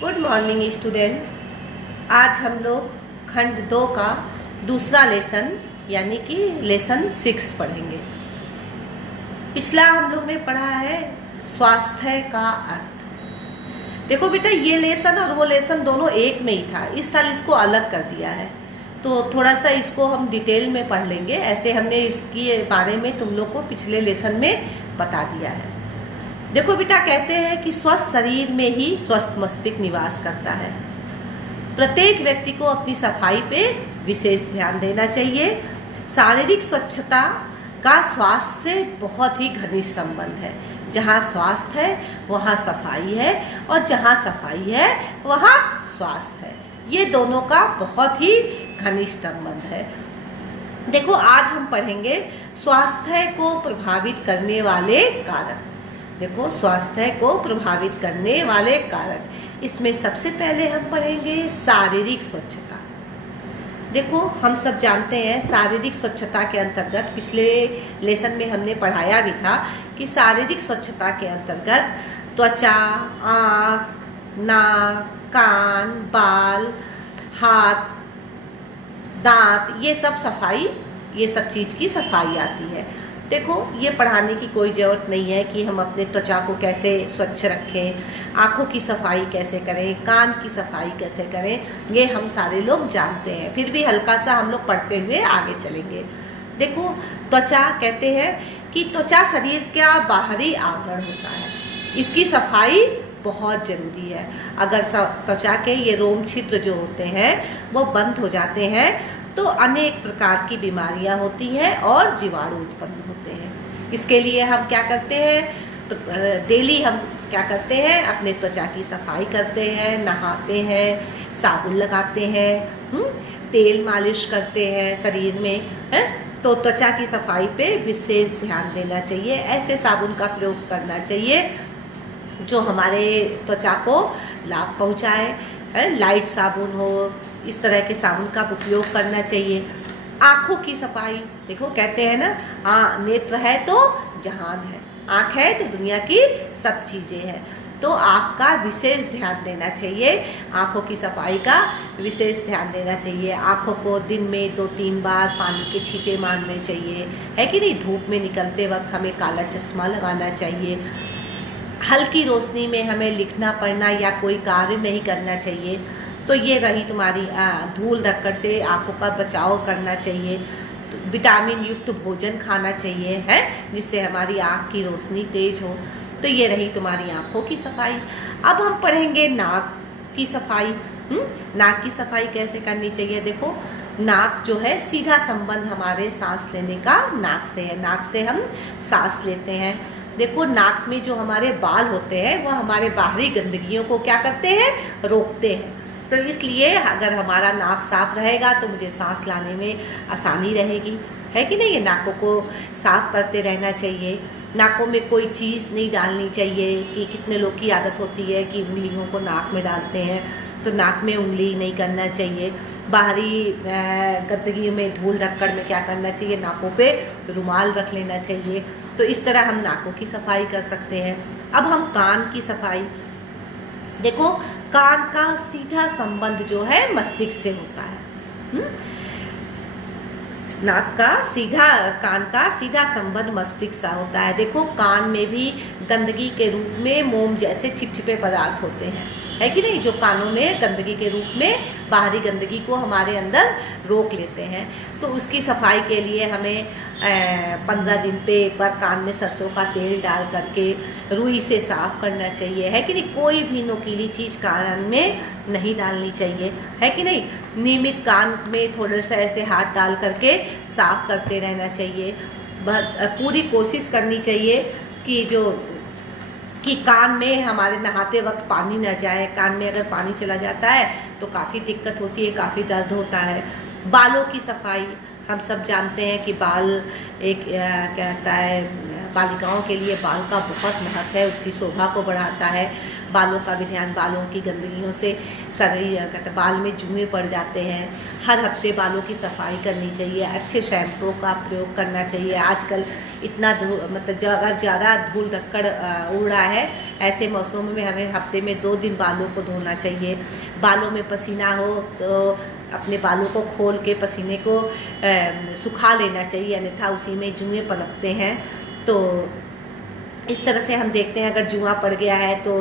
Good morning student. आज हम लोग खंड 2 का दूसरा लेसन यानी कि लेसन 6 पढ़ेंगे। पिछला हम लोग ने पढ़ा है स्वास्थ्य का अर्थ। देखो बेटा, ये लेसन और वो लेसन दोनों एक में ही था, इस साल इसको अलग कर दिया है, तो थोड़ा सा इसको हम डिटेल में पढ़ लेंगे। ऐसे हमने इसके बारे में तुम लोग को पिछले लेसन में बता दिया है। देखो बेटा, कहते हैं कि स्वस्थ शरीर में ही स्वस्थ मस्तिष्क निवास करता है। प्रत्येक व्यक्ति को अपनी सफाई पे विशेष ध्यान देना चाहिए। शारीरिक स्वच्छता का स्वास्थ्य से बहुत ही घनिष्ठ संबंध है। जहाँ स्वास्थ्य है वहाँ सफाई है, और जहाँ सफाई है वहाँ स्वास्थ्य है। ये दोनों का बहुत ही घनिष्ठ संबंध है। देखो, आज हम पढ़ेंगे स्वास्थ्य को प्रभावित करने वाले कारक। देखो, स्वास्थ्य को प्रभावित करने वाले कारक, इसमें सबसे पहले हम पढ़ेंगे शारीरिक स्वच्छता। देखो, हम सब जानते हैं शारीरिक स्वच्छता के अंतर्गत, पिछले लेसन में हमने पढ़ाया भी था कि शारीरिक स्वच्छता के अंतर्गत त्वचा, आँख, नाक, कान, बाल, हाथ, दांत, ये सब सफाई, ये सब चीज़ की सफाई आती है। देखो, ये पढ़ाने की कोई ज़रूरत नहीं है कि हम अपने त्वचा को कैसे स्वच्छ रखें, आँखों की सफाई कैसे करें, कान की सफाई कैसे करें, ये हम सारे लोग जानते हैं। फिर भी हल्का सा हम लोग पढ़ते हुए आगे चलेंगे। देखो, त्वचा, कहते हैं कि त्वचा शरीर का बाहरी आवरण होता है, इसकी सफाई बहुत ज़रूरी है। अगर त्वचा के ये रोम छिद्र जो होते हैं वो बंद हो जाते हैं तो अनेक प्रकार की बीमारियां होती हैं और जीवाणु उत्पन्न होते हैं। इसके लिए हम क्या करते हैं, तो डेली हम क्या करते हैं, अपने त्वचा की सफाई करते हैं, नहाते हैं, साबुन लगाते हैं, तेल मालिश करते हैं शरीर में, है? तो त्वचा की सफाई पे विशेष ध्यान देना चाहिए। ऐसे साबुन का प्रयोग करना चाहिए जो हमारे त्वचा को लाभ पहुँचाए, लाइट साबुन हो, इस तरह के साबुन का उपयोग करना चाहिए। आँखों की सफाई, देखो कहते हैं ना, नेत्र है तो जहान है, आँख है तो दुनिया की सब चीज़ें हैं। तो आँख का विशेष ध्यान देना चाहिए, आँखों की सफाई का विशेष ध्यान देना चाहिए। आँखों को दिन में 2-3 बार पानी के छींटे मारने चाहिए, है कि नहीं। धूप में निकलते वक्त हमें काला चश्मा लगाना चाहिए। हल्की रोशनी में हमें लिखना पढ़ना या कोई कार्य नहीं करना चाहिए। तो ये रही तुम्हारी धूल धक्कर से आँखों का बचाव करना चाहिए। तो विटामिन युक्त भोजन खाना चाहिए, है, जिससे हमारी आँख की रोशनी तेज हो। तो ये रही तुम्हारी आँखों की सफाई। अब हम पढ़ेंगे नाक की सफाई। नाक की सफाई कैसे करनी चाहिए। देखो, नाक जो है सीधा संबंध हमारे सांस लेने का नाक से है। नाक से हम सांस लेते हैं। देखो, नाक में जो हमारे बाल होते हैं वो हमारे बाहरी गंदगियों को क्या करते हैं, रोकते हैं। तो इसलिए अगर हमारा नाक साफ रहेगा तो मुझे सांस लाने में आसानी रहेगी, है कि नहीं। नाकों को साफ करते रहना चाहिए। नाकों में कोई चीज़ नहीं डालनी चाहिए। कि कितने लोग की आदत होती है कि उंगलियों को नाक में डालते हैं, तो नाक में उंगली नहीं करना चाहिए। बाहरी गंदगी में, धूल ढक्कड़ में क्या करना चाहिए, नाकों पे रुमाल रख लेना चाहिए। तो इस तरह हम नाकों की सफाई कर सकते हैं। अब हम कान की सफाई। देखो, कान का सीधा संबंध जो है मस्तिष्क से होता है। नाक का सीधा, कान का सीधा संबंध मस्तिष्क से होता है। देखो, कान में भी गंदगी के रूप में मोम जैसे चिपचिपे पदार्थ होते हैं, है कि नहीं, जो कानों में गंदगी के रूप में बाहरी गंदगी को हमारे अंदर रोक लेते हैं। तो उसकी सफाई के लिए हमें 15 दिन पे एक बार कान में सरसों का तेल डाल करके रुई से साफ करना चाहिए, है कि नहीं। कोई भी नुकीली चीज़ कान में नहीं डालनी चाहिए, है कि नहीं। नियमित कान में थोड़ा सा ऐसे हाथ डाल करके साफ करते रहना चाहिए। पूरी कोशिश करनी चाहिए कि कान में हमारे नहाते वक्त पानी न जाए। कान में अगर पानी चला जाता है तो काफ़ी दिक्कत होती है, काफ़ी दर्द होता है। बालों की सफाई, हम सब जानते हैं कि बाल एक क्या कहता है, बालिकाओं के लिए बाल का बहुत महत्व है, उसकी शोभा को बढ़ाता है। बालों का भी ध्यान, बालों की गंदगियों से शरीर कहते बाल में जुएँ पड़ जाते हैं। हर हफ्ते बालों की सफाई करनी चाहिए, अच्छे शैम्पू का प्रयोग करना चाहिए। आजकल इतना मतलब अगर ज़्यादा धूल धक्कड़ उड़ रहा है ऐसे मौसम में हमें हफ्ते में 2 दिन बालों को धोना चाहिए। बालों में पसीना हो तो अपने बालों को खोल के पसीने को सुखा लेना चाहिए, अन्यथा उसी में जुएँ पनपते हैं। तो इस तरह से हम देखते हैं, अगर जुआ पड़ गया है तो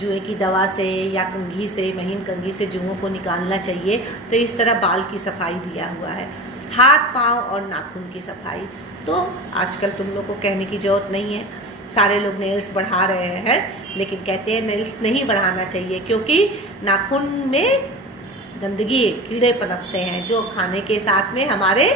जुए की दवा से या कंघी से, महीन कंघी से जुओं को निकालना चाहिए। तो इस तरह बाल की सफाई दिया हुआ है। हाथ, पाँव और नाखून की सफाई, तो आजकल तुम लोग को कहने की ज़रूरत नहीं है, सारे लोग नेल्स बढ़ा रहे हैं, लेकिन कहते हैं नेल्स नहीं बढ़ाना चाहिए, क्योंकि नाखून में गंदगी, कीड़े पनपते हैं जो खाने के साथ में हमारे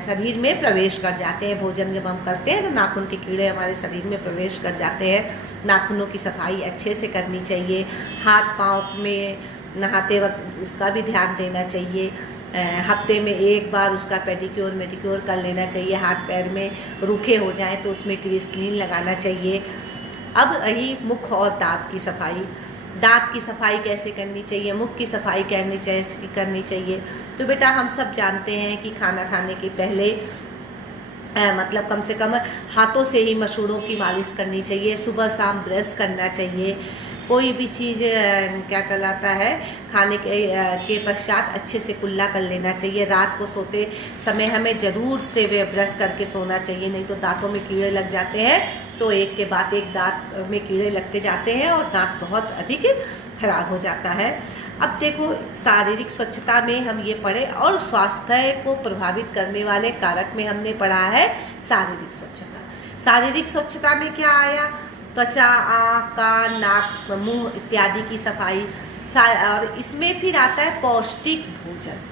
शरीर में प्रवेश कर जाते हैं। भोजन जब हम करते हैं तो नाखून के कीड़े हमारे शरीर में प्रवेश कर जाते हैं। नाखूनों की सफाई अच्छे से करनी चाहिए। हाथ पाँव में नहाते वक्त उसका भी ध्यान देना चाहिए। हफ्ते में 1 बार उसका पेडिक्योर मेडिक्योर कर लेना चाहिए। हाथ पैर में रूखे हो जाए तो उसमें ग्लिसरीन लगाना चाहिए। अब रही मुख और दांत की सफाई। दांत की सफाई कैसे करनी चाहिए, मुख की सफाई करनी चाहिए। तो बेटा हम सब जानते हैं कि खाना खाने के पहले मतलब कम से कम हाथों से ही मसूड़ों की मालिश करनी चाहिए। सुबह शाम ब्रश करना चाहिए। कोई भी चीज़ क्या कहलाता है, खाने के पश्चात अच्छे से कुल्ला कर लेना चाहिए। रात को सोते समय हमें ज़रूर से ब्रश करके सोना चाहिए, नहीं तो दांतों में कीड़े लग जाते हैं। तो एक के बाद एक दांत में कीड़े लगते जाते हैं और दांत बहुत अधिक खराब हो जाता है। अब देखो, शारीरिक स्वच्छता में हम ये पढ़े और स्वास्थ्य को प्रभावित करने वाले कारक में हमने पढ़ा है शारीरिक स्वच्छता। शारीरिक स्वच्छता में क्या आया? त्वचा, आँख, कान, नाक, मुंह इत्यादि की सफाई। और इसमें फिर आता है पौष्टिक भोजन।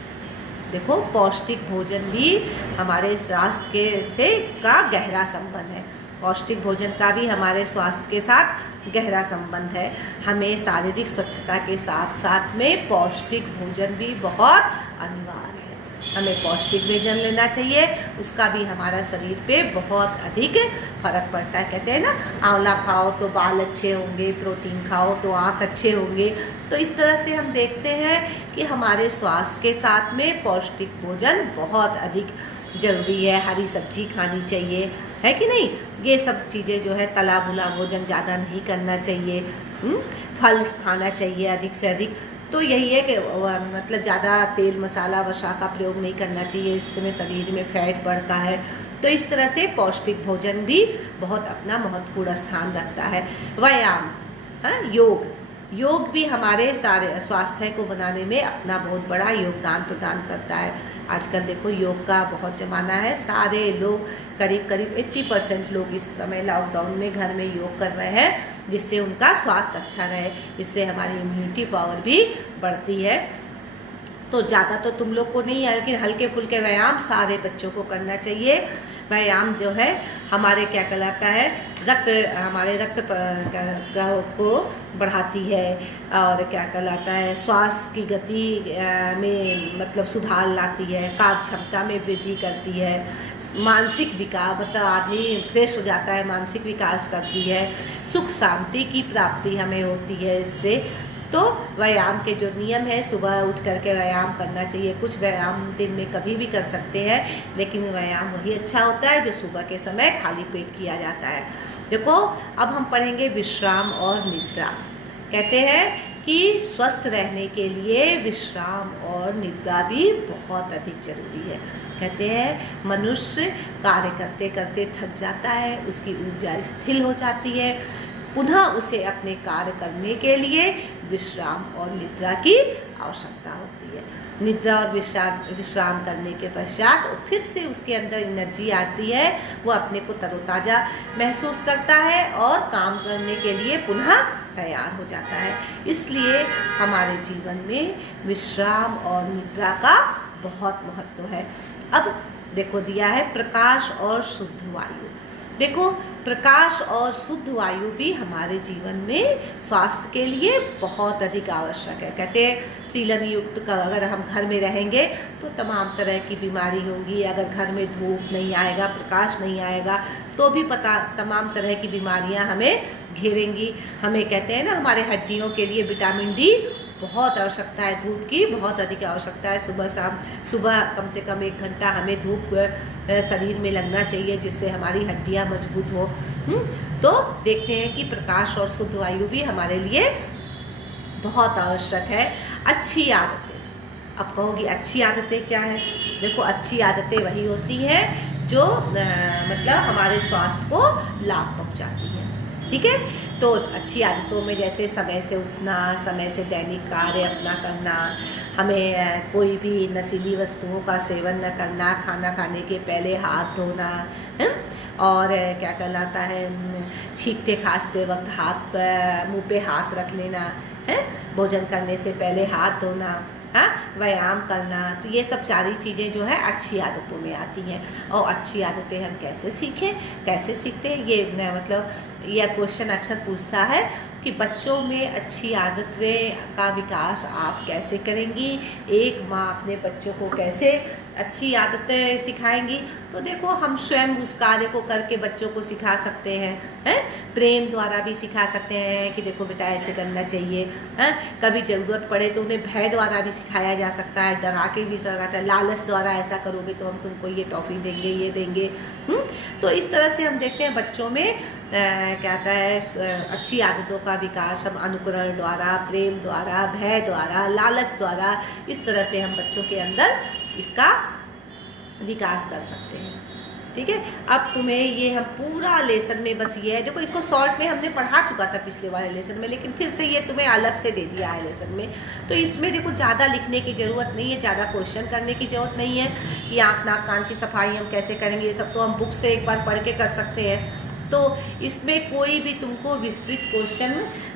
देखो, पौष्टिक भोजन भी हमारे स्वास्थ्य से का गहरा संबंध है। पौष्टिक भोजन का भी हमारे स्वास्थ्य के साथ गहरा संबंध है। हमें शारीरिक स्वच्छता के साथ साथ में पौष्टिक भोजन भी बहुत अनिवार्य है। हमें पौष्टिक भोजन लेना चाहिए, उसका भी हमारा शरीर पे बहुत अधिक फर्क पड़ता है। कहते हैं ना, आंवला खाओ तो बाल अच्छे होंगे, प्रोटीन खाओ तो आँख अच्छे होंगे। तो इस तरह से हम देखते हैं कि हमारे स्वास्थ्य के साथ में पौष्टिक भोजन बहुत अधिक जरूरी है। हरी सब्जी खानी चाहिए, है कि नहीं? ये सब चीज़ें जो है, तला भुना भोजन ज़्यादा नहीं करना चाहिए। फल खाना चाहिए अधिक से अधिक। तो यही है कि मतलब ज़्यादा तेल मसाला वसा का प्रयोग नहीं करना चाहिए, इसमें शरीर में फैट बढ़ता है। तो इस तरह से पौष्टिक भोजन भी बहुत अपना महत्वपूर्ण स्थान रखता है। व्यायाम, हाँ, योग भी हमारे सारे स्वास्थ्य को बनाने में अपना बहुत बड़ा योगदान प्रदान करता है। आजकल देखो, योग का बहुत ज़माना है। सारे लोग करीब 80% लोग इस समय लॉकडाउन में घर में योग कर रहे हैं, जिससे उनका स्वास्थ्य अच्छा रहे, इससे हमारी इम्यूनिटी पावर भी बढ़ती है। तो ज़्यादा तो तुम लोग को नहीं है, लेकिन हल्के फुल्के व्यायाम सारे बच्चों को करना चाहिए। व्यायाम जो है हमारे क्या कहलाता है, हमारे रक्त को बढ़ाती है और क्या कहलाता है, श्वास की गति में मतलब सुधार लाती है, कार्य क्षमता में वृद्धि करती है, मानसिक विकास मतलब आदमी फ्रेश हो जाता है, मानसिक विकास करती है, सुख शांति की प्राप्ति हमें होती है इससे। तो व्यायाम के जो नियम है, सुबह उठ करके व्यायाम करना चाहिए। कुछ व्यायाम दिन में कभी भी कर सकते हैं, लेकिन व्यायाम वही अच्छा होता है जो सुबह के समय खाली पेट किया जाता है। देखो, अब हम पढ़ेंगे विश्राम और निद्रा। कहते हैं कि स्वस्थ रहने के लिए विश्राम और निद्रा भी बहुत अधिक जरूरी है। कहते हैं मनुष्य कार्य करते करते थक जाता है, उसकी ऊर्जा स्थिर हो जाती है, पुनः उसे अपने कार्य करने के लिए विश्राम और निद्रा की आवश्यकता होती है। निद्रा और विश्राम करने के पश्चात फिर से उसके अंदर एनर्जी आती है, वो अपने को तरोताज़ा महसूस करता है और काम करने के लिए पुनः तैयार हो जाता है। इसलिए हमारे जीवन में विश्राम और निद्रा का बहुत महत्व है। अब देखो, दिया है प्रकाश और शुद्ध वायु। देखो, प्रकाश और शुद्ध वायु भी हमारे जीवन में स्वास्थ्य के लिए बहुत अधिक आवश्यक है। कहते हैं सीलन युक्त का अगर हम घर में रहेंगे तो तमाम तरह की बीमारी होंगी। अगर घर में धूप नहीं आएगा, प्रकाश नहीं आएगा, तो भी तमाम तरह की बीमारियां हमें घेरेंगी। हमें कहते हैं ना, हमारे हड्डियों के लिए विटामिन डी बहुत आवश्यकता है धूप की, बहुत अधिक आवश्यकता है। सुबह शाम, सुबह कम से कम 1 घंटा हमें धूप शरीर में लगना चाहिए, जिससे हमारी हड्डियाँ मजबूत हो। तो देखते हैं कि प्रकाश और शुद्ध वायु भी हमारे लिए बहुत आवश्यक है। अच्छी आदतें, अब कहोगी अच्छी आदतें क्या है? देखो, अच्छी आदतें वही होती हैं जो मतलब हमारे स्वास्थ्य को लाभ पहुंचाती है। ठीक है, तो अच्छी आदतों में जैसे समय से उठना, समय से दैनिक कार्य अपना करना, हमें कोई भी नशीली वस्तुओं का सेवन न करना, खाना खाने के पहले हाथ धोना है, और क्या कहलाता है, छींकते खांसते वक्त हाथ मुंह पे हाथ रख लेना है, भोजन करने से पहले हाथ धोना, हाँ, व्यायाम करना। तो ये सब सारी चीज़ें जो है अच्छी आदतों में आती हैं। और अच्छी आदतें हम कैसे सीखें, कैसे सीखते हैं, ये मतलब यह क्वेश्चन अक्सर पूछता है कि बच्चों में अच्छी आदतें का विकास आप कैसे करेंगी, एक माँ अपने बच्चों को कैसे अच्छी आदतें सिखाएंगी। तो देखो, हम स्वयं उस कार्य को करके बच्चों को सिखा सकते हैं, प्रेम द्वारा भी सिखा सकते हैं कि देखो बेटा ऐसे करना चाहिए, हैं। कभी ज़रूरत पड़े तो उन्हें भय द्वारा भी सिखाया जा सकता है, डरा के भी सिखाता है, लालच द्वारा ऐसा करोगे तो हम तुमको ये टॉफ़ी देंगे, ये देंगे। तो इस तरह से हम देखते हैं बच्चों में क्या कहता है, अच्छी आदतों का विकास हम अनुकरण द्वारा, प्रेम द्वारा, भय द्वारा, लालच द्वारा, इस तरह से हम बच्चों के अंदर इसका विकास कर सकते हैं। ठीक है, अब तुम्हें ये हम पूरा लेसन में बस ये है, देखो इसको शॉर्ट में हमने पढ़ा चुका था पिछले वाले लेसन में, लेकिन फिर से ये तुम्हें अलग से दे दिया है लेसन में। तो इसमें देखो ज़्यादा लिखने की ज़रूरत नहीं है, ज़्यादा क्वेश्चन करने की ज़रूरत नहीं है कि आँख नाक कान की सफाई हम कैसे करेंगे, ये सब तो हम बुक से एक बार पढ़ के कर सकते हैं। तो इसमें कोई भी तुमको विस्तृत क्वेश्चन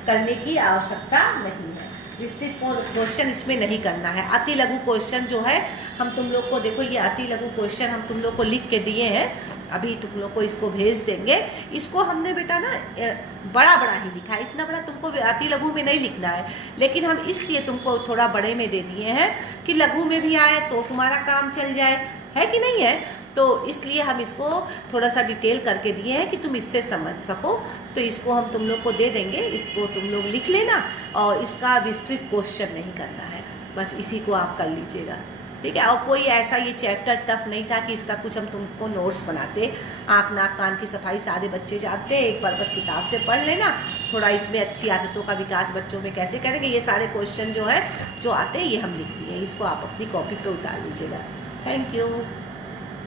करने की आवश्यकता नहीं है, विस्तृत क्वेश्चन इसमें नहीं करना है। अति लघु क्वेश्चन जो है हम तुम लोग को, देखो ये अति लघु क्वेश्चन हम तुम लोग को लिख के दिए हैं, अभी तुम लोग को इसको भेज देंगे। इसको हमने बेटा ना बड़ा बड़ा ही लिखा है, इतना बड़ा तुमको अति लघु में नहीं लिखना है, लेकिन हम इसलिए तुमको थोड़ा बड़े में दे दिए हैं कि लघु में भी आए तो तुम्हारा काम चल जाए, है कि नहीं है। तो इसलिए हम इसको थोड़ा सा डिटेल करके दिए हैं कि तुम इससे समझ सको। तो इसको हम तुम लोग को दे देंगे, इसको तुम लोग लिख लेना, और इसका विस्तृत क्वेश्चन नहीं करना है, बस इसी को आप कर लीजिएगा। ठीक है, और कोई ऐसा ये चैप्टर टफ नहीं था कि इसका कुछ हम तुमको नोट्स बनाते। आँख नाक कान की सफाई सारे बच्चे जानते हैं, एक बार बस किताब से पढ़ लेना, थोड़ा इसमें अच्छी आदतों का विकास बच्चों में कैसे करेंगे, ये सारे क्वेश्चन जो है जो आते हैं ये हम लिख दिए, इसको आप अपनी कॉपी पे उतार लीजिएगा। Thank you.